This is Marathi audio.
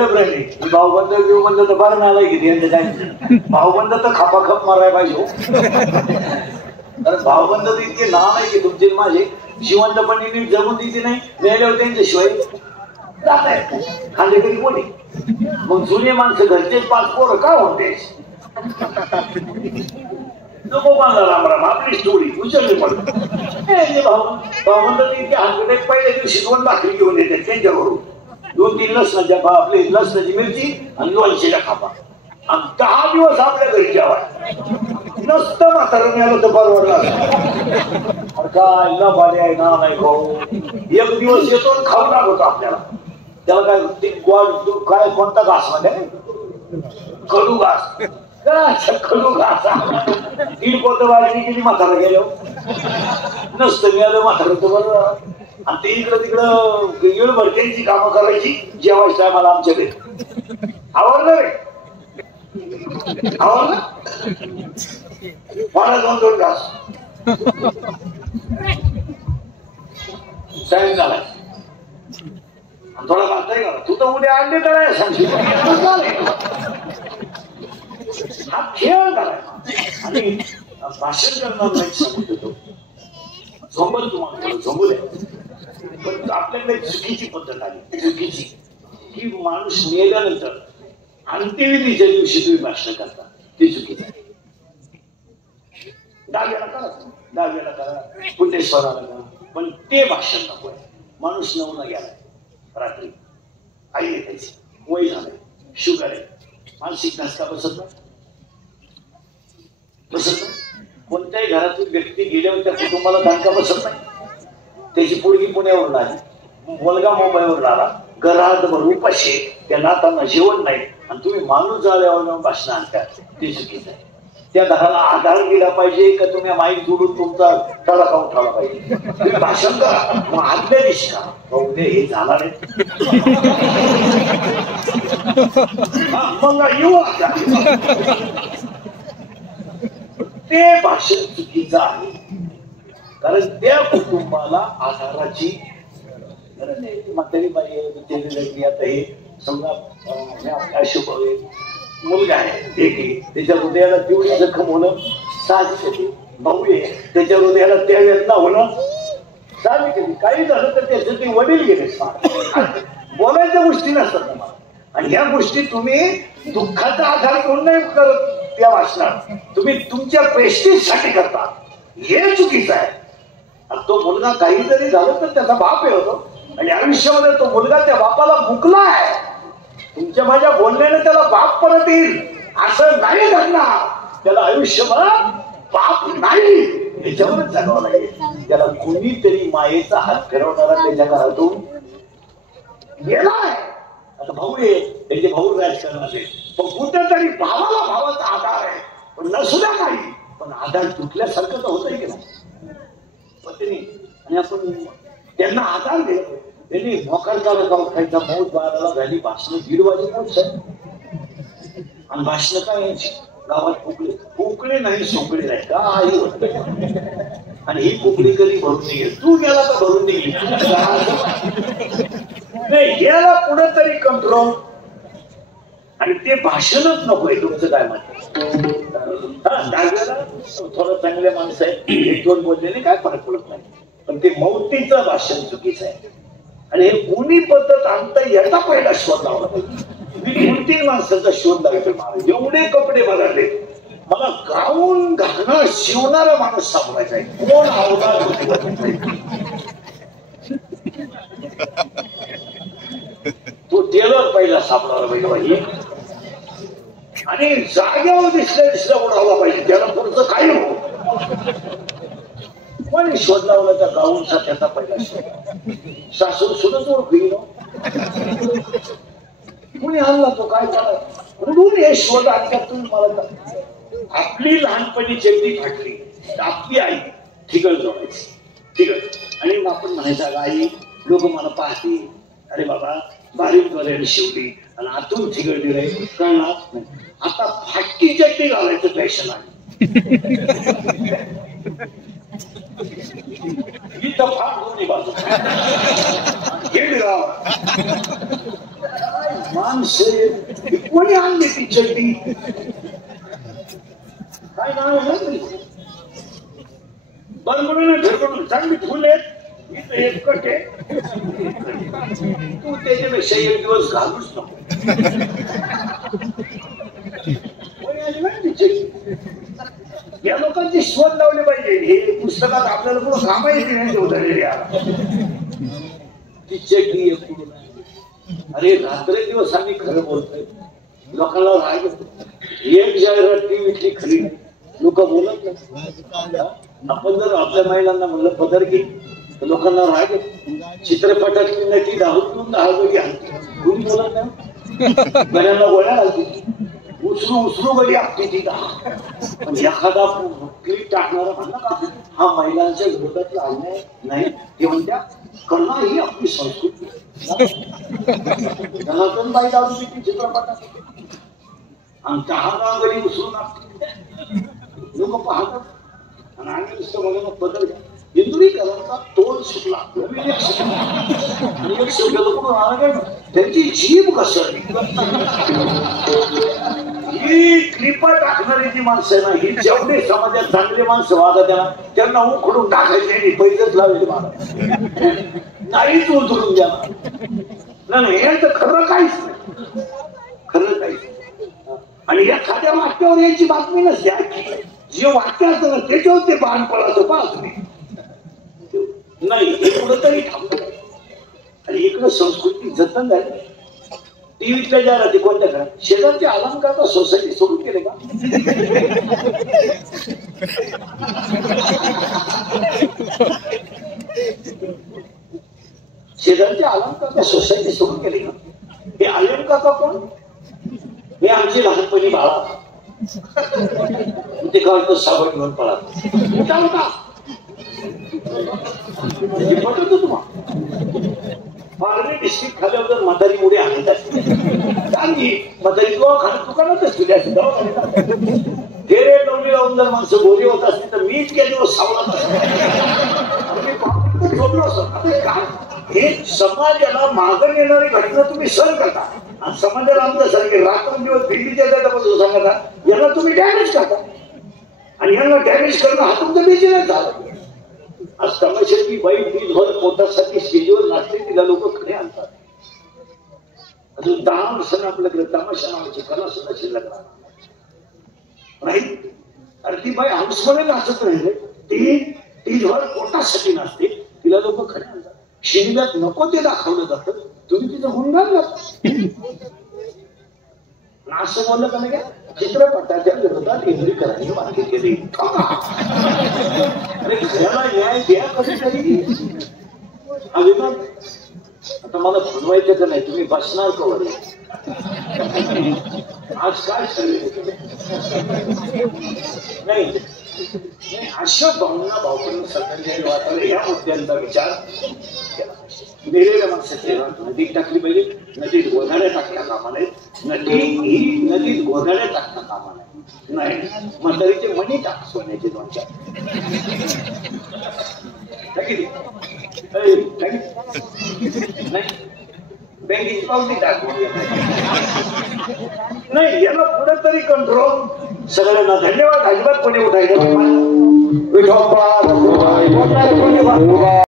वेगळं ब्रँड भाऊबंद बिवबंद तर बरं नाला किती यांचं काय भाऊबंद तर खापाखप मारायला पाहिजे हो. कारण भाऊबंद तर इतके नाव आहे की तुमचे माझे जिवंतपणे नीट जगून देते नाही मिळाल्यावर त्यांच्याशिवाय जात आहे खाल्ले तरी कोणी. मग जुने माणसं घरचेच 5 पोरं का होते नको मला राम राम आपली स्टोरी उचलली पडत भाऊबंद इतके हातगटे पहिल्या दिवशी 2 भाकरी घेऊन येतात त्यांच्याकडून 2-3 लसणाच्या आपली लसणाची मिरची आणि लोणचीच्या खापा आणि 10 दिवस आपल्या घरी जेवाय नसतं म्हातारं मिळालं तर परवडला काय न पाणी आहे ना नाही खाऊ. एक दिवस येतो आणि खाऊ लागतो आपल्याला. त्याला काय ते गोड काय कोणता घास मध्ये कडू घास खडू घास 3 पोतं वाजली किती म्हातारा गेलो नसतं मिळालं म्हातारं तर बरं. आणि ते इकडं तिकडं येळभर त्यांची कामं करायची जेवायच्या टायमाला आमच्याकडे आवडलं रे आवडलं मला 2-2 घास टाइम झालाय थोडा मागताय का तू तर उद्या अंडे तळाय सांगशील हा खेळ झालाय. आणि भाषण करणार नाही सांगू देतो झोंबल तुम्हाला झोंबू द्या. पण आपल्याकडे चुकीची पद्धत आली चुकीची की माणूस मेल्यानंतर अंत्यविधीच्या दिवशी तुम्ही भाषण करता ती चुकीची आहे. 10 करा पुण्येश्वराला करा पण ते भाषण नको आहे. माणूस नवना गेलाय रात्री आई आहे त्याची वय झालंय शुगर आहे मानसिक धसका बसत नाही कोणत्याही घरातून व्यक्ती गेल्यावर त्या कुटुंबाला धक्का बसत नाही. त्याची पोरगी पुण्यावरून आली मुलगा मुंबईवरून आला घरात उपाशी त्या नातांना जेवण नाही आणि तुम्ही माणूस झाल्यावर भाषण आणता ते चुकीचं आहे. त्या घराला आधार दिला पाहिजे का तुम्ही माईक जोडून तुमचा तडाखा उठाला पाहिजे. तुम्ही भाषण करा मग आदल्या दिवशी का उद्या हे जाणार आहे मग येऊ ते भाषण चुकीचं आहे. कारण त्या कुटुंबाला आधाराची म्हातारी बाई आता हे समजा अशुभ मुलगा आहे एक त्याच्या हृदयाला तेवढी जखम होणं साहजिक आहे. भाऊ आहे त्याच्या हृदयाला त्या वेदना होणं साहजिक आहे. काही झालं तर त्याचे ते वडील गेले बोलायच्या गोष्टी नसतात तुम्हाला. आणि ह्या गोष्टी तुम्ही दुःखाचा आधार घेऊन नाही करत त्या भाषणात तुम्ही तुमच्या प्रेस्टिजसाठी करता हे चुकीचं आहे. तो मुलगा काही जरी झालं तर त्याचा बाप आहे होतो आणि आयुष्यामध्ये तो मुलगा त्या बापाला मुकला आहे. तुमच्या माझ्या बोलण्याने त्याला बाप परत येईल असं नाही घडणार. त्याला आयुष्यभर बाप नाही त्याच्यावरच जगावं लागेल. त्याला कोणीतरी मायेचा हात फिरवणारा त्याच्या घरातून गेलाय. आता भाऊ आहे त्याचे भाऊ राजकारण असेल पण कुठेतरी भावाला भावाचा आधार आहे पण नसुद्या नाही पण आधार तुटल्यासारखं तर होतंय की नाही पत्नी. आणि आपण त्यांना आधार दिला त्यांनी मोकळचा गाव खायचा मौत 12ला झाली भाषण 1:30 वाजेपर्यंत आणि भाषण काय यायची गावात पोकळे नाही सोकळे नाही काही होत आणि ही पोकळी कधी भरून निघेल तू गेला तर भरून निघेल नाही याला कुठेतरी कंट्रोल आणि ते भाषणच नकोय. तुमचं काय मत थोडं चांगले माणसं आहे 1-2 बोललेले काय फरक पडत नाही पण ते मौतीचं भाषण चुकीचं आहे. आणि हे कोणी पद्धत आणता याचा पहिला शोध लावला पाहिजे. मी 2-3 माणसाचा शोध लागतो मला एवढे कपडे बदलले मला गाऊन घालणं शिवणारा माणूस सापडायचा आहे. कोण आवडणार तो टेलर पहिला सापडायला पाहिजे आणि जाग्यावर दिसल्या उडावला पाहिजे. त्याला पुढचं काही हो कोणी शोध लावला त्या गाऊनचा त्याचा पहिला शोध सासू सुद्धा ओळखी कुणी आणला तो काय झाला उडून हे शोध आणतात. तुम्ही मला आपली लहानपणी चेपटी फाटली आपली आई ठिगळ जोडायची ठिगळ आणि आपण म्हणायचं आई लोक मला पाहते अरे बाबा बारीक वगैरे शिवली आणि आतून ठिगळ दिलंय कळणार नाही. आता फाटकी चटणी घालायचं फॅशन आहे. इथं फाट दोन्ही बाजू माणसे कोणी आणली ती चड्डी काय नाव आहे बरबडून ठरवून चांगली फुल आहेत इथं एक कट आहे तू त्याच्यापेक्षा एक दिवस घालूच नको कोणी आली माहिती चड्डी या लोकांची शोध लावले पाहिजे हे पुस्तकात आपल्याला पुढं कामा येते नाही उतरलेली ती चड्डी अरे रात्री दिवस आम्ही खरं बोलतोय लोकांना राग एक जाहिरात टीव्हीतली खरी लोक बोलत नाही आपण जर आपल्या महिलांना म्हणलं पदर घे तर लोकांना राग चित्रपटातली नटी दाहून 10 गडी आणते कोणी बोलत नाही गड्यांना गोळ्या घालते उसरू गडी आपली ती पण एखादा क्लिप टाकणारा म्हणला का हा महिलांच्या विरोधातला अन्याय नाही ते म्हणत्या करणं ही आपली संस्कृती जनार्दन बाई दारू पिती चित्रपटात आणि 10 गडी उसरून आपली लोक पाहतात आणि आम्ही नुसतं मला बदल इंदुरीकरांचा तोल सुटला आणि एक शब्द त्यांची जीभ घसरली ही क्लिप टाकणारी जी माणसं आहे ना ही जेवढे समाजात चांगले माणसं वागत त्यांना उखडून टाकायचे आणि पैसेच लावले मला नाहीच उतरून द्या नाही यांचं खरं काहीच नाही खरं काहीच आणि या खात्या वाक्यावर यांची बातमी नसते जे वाक्य असतं ना त्याच्यावर ते बाण पडायचं पाहत नाही हे कुठं तरी थांबलं आणि इकडं संस्कृती जतन झाली टीव्हीतल्या जाहिराती कोणत्या करा शेजारचे अलंकार सोसायटी सोडून गेले का शेजारचे अलंकार सोसायटी सोडून गेले का हे अलंकार कोण हे आमची लहानपणी बाळा ते काय सावड घेऊन पळा होता डिस्ट्रिक्ट खाल्यावर म्हातारी मुळे आणत असते म्हातारी दुकानातच तुझ्या हे रे डवली लावून जर माणसं गोरी होत असते तर मीच गेले दिवस सावळत असतो हे समाजाला मागं येणारी घटना तुम्ही सहन करता आणि समाजाला आमच्यासारखे रात्रंदिवस दिल्लीच्या जागापासून सांगता यांना तुम्ही डॅमेज करता आणि यांना डॅमेज करणं हा तुमचं बिझनेस झाला आज तमाशाची बाई दिवसभर पोटासाठी स्टेजवर नाचते तिला लोक खडे आणतात अजून 10 वर्षांना आपल्याकडे तमाशा नावाची कला सुद्धा शिल्लक नाही अरे ती बाई हौसपणे नाचत राहिले ती दिवसभर पोटासाठी नाचते तिला लोक खडे आणतात शिंद्यात नको ते दाखवलं जातं तुम्ही तिथं गुणगान गाता असं बोललं का नाही चित्रपटाच्या विरोधात इंद्रीकरांनी वाक्य केली अरे घराला न्याय द्या कधीतरी अभिमान आता मला बनवायचं का नाही तुम्ही बसणार का वर आज काय नाही अशा भावना भावपूर्ण सगळ्यांनी वाटायला या मुद्द्यांचा विचार केला मेलेल्या माणसाची नदीत टाकली पाहिजे नदीत गोधाड्या टाकल्या कामा नाहीत नदी ही नदीत गोधाड्या टाकता कामा नाही म्हातारीचे मणी टाक सोन्याचे 2-4 नाही बँकेची पावती टाक नाही याला पुढे तरी कंट्रोल सगळ्यांना धन्यवाद अजिबात कोणी उठायचं